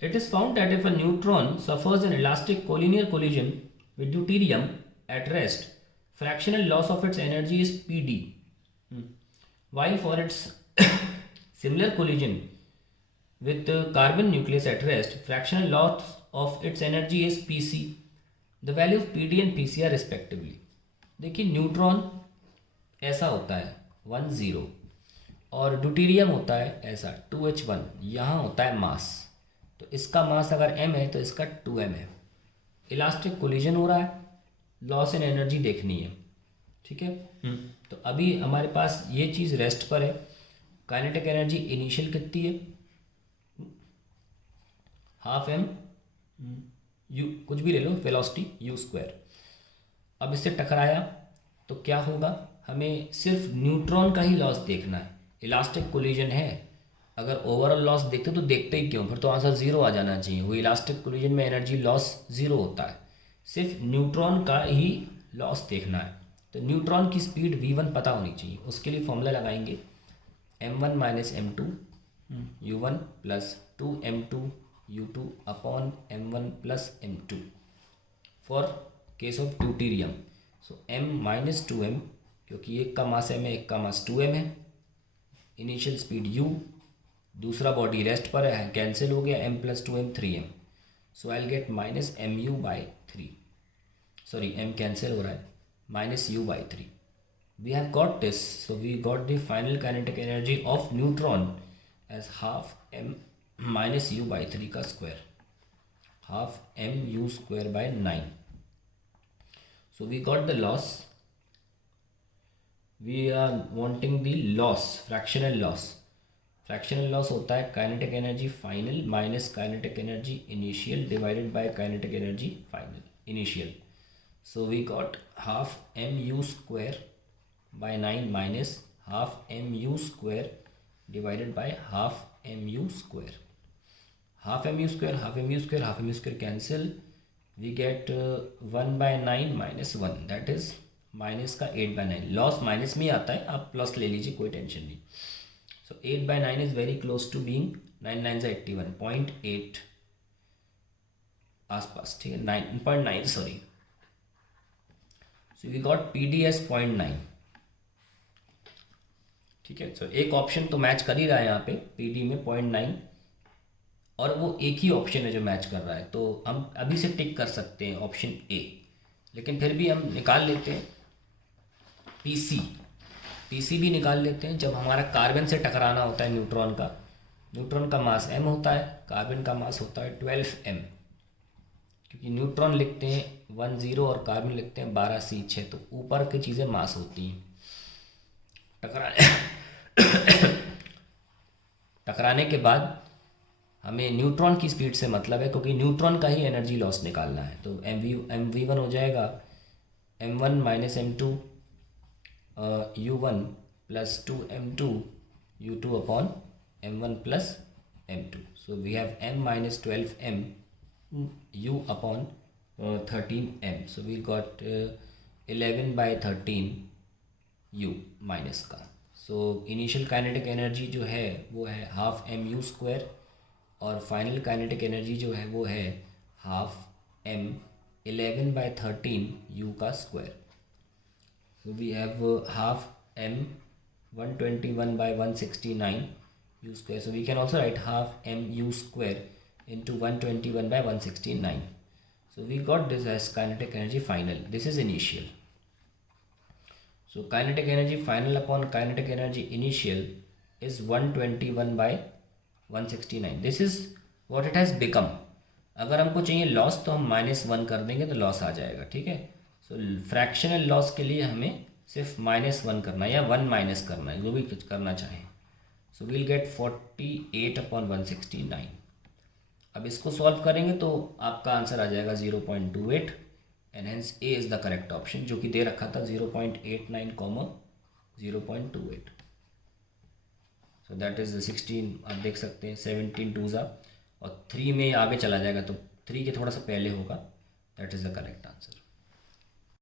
It is found that if a neutron suffers an elastic collinear collision with deuterium at rest, fractional loss of its energy is Pd, while for its similar collision with the carbon nucleus at rest, fractional loss of its energy is Pc. The value of Pd and Pc are respectively. देखिए neutron ऐसा होता है 1 0 और deuterium होता है ऐसा 2H1, यहाँ होता है मास, तो इसका मास अगर m है तो इसका 2m है। इलास्टिक कोलिजन हो रहा है, लॉस इन एनर्जी देखनी है, ठीक है। तो अभी हमारे पास ये चीज़ रेस्ट पर है। काइनेटिक एनर्जी इनिशियल कितनी है, ½ m u, कुछ भी ले लो, वेलोसिटी u²। अब इससे टकराया तो क्या होगा, हमें सिर्फ न्यूट्रॉन का ही लॉस देखना है। इलास्टिक कोलिजन है, अगर ओवरऑल लॉस देखते तो देखते ही क्यों, फिर तो आंसर 0 आ जाना चाहिए। वो इलास्टिक कोलिजन में एनर्जी लॉस 0 होता है, सिर्फ न्यूट्रॉन का ही लॉस देखना है। तो न्यूट्रॉन की स्पीड v1 पता होनी चाहिए। उसके लिए फॉर्मूला लगाएंगे m1 minus m2 u1 plus 2m2 u2 upon m1 plus m2 for case of deuterium. So m minus 2m, क्योंकि एक का मास m है, एक का मास 2m है। इनिशियल स्पीड u, दूसरा बॉडी रेस्ट पर है, कैंसिल हो गया, m plus 2m 3m। So I will get minus mu by 3, sorry m cancel हो रहा है, minus u by 3। We have got this, so we got the final kinetic energy of neutron as ½ m minus u by 3 का square, ½ m u² by 9। So we got the loss. We are wanting the loss, fractional loss. Fractional loss होता है kinetic energy final minus kinetic energy initial divided by kinetic energy final initial. So we got ½ m u² by 9 minus ½ m u² divided by ½ m u²। ½ m u², ½ m u², ½ m u² cancel, we get 1 by 9 minus 1, that is minus का 8 by 9। Loss minus में ही आता है, आप plus ले लीजिए, कोई tension नहीं। So 8 by 9 is very close to being 9 9 81, 0.8 आसपास, ठीक है, 9.9 sorry. So we got PD as 0.9, ठीक है। सो एक ऑप्शन तो मैच कर ही रहा है यहाँ पे PD में 0.9, और वो एक ही ऑप्शन है जो मैच कर रहा है, तो हम अभी से टिक कर सकते हैं ऑप्शन ए। लेकिन फिर भी हम निकाल लेते हैं पीसी भी निकाल लेते हैं। जब हमारा कार्बन से टकराना होता है न्यूट्रॉन का मास m होता है, कार्बन का मास होता है 12m, क्योंकि न्यूट्रॉन लिखते हैं 1 0 और कार्बन लिखते हैं 12 C6, तो ऊपर की चीज़ें मास होती हैं। टकराने के बाद हमें न्यूट्रॉन की स्पीड से मतलब है, क्योंकि न्यूट्रॉन का ही एनर्जी लॉस निकालना है। तो mv1 हो जाएगा m1 minus m2 u1 plus 2m2 u2 upon m1 plus m2। So we have m minus 12m u upon 13m। So we got 11 by 13 u minus का। सो इनिशियल काइनेटिक एनर्जी जो है वो है ½ m u², और final kinetic energy जो है वो है ½ m 11 by 13 u का square. So we have ½ m 121 by 169 u²। So we can also write ½ m u² into 121 by 169। So we got this as kinetic energy final, this is initial. So kinetic energy final upon kinetic energy initial is 121 by 169। This is what it has become. अगर हमको चाहिए loss तो हम -1 कर देंगे तो loss आ जाएगा, ठीक है। सो फ्रैक्शनल लॉस के लिए हमें सिर्फ -1 करना है या 1 माइनस करना है, जो भी कुछ करना चाहें। So we'll get 48 upon 169। अब इसको सॉल्व करेंगे तो आपका आंसर आ जाएगा 0.28, and hence A is the correct option, जो कि दे रखा था 0.89, 0.28। सो दैट इज़ 16, आप देख सकते हैं 17 2 और 3 में आगे चला जाएगा, तो 3 के थोड़ा सा पहले होगा। That is the correct answer.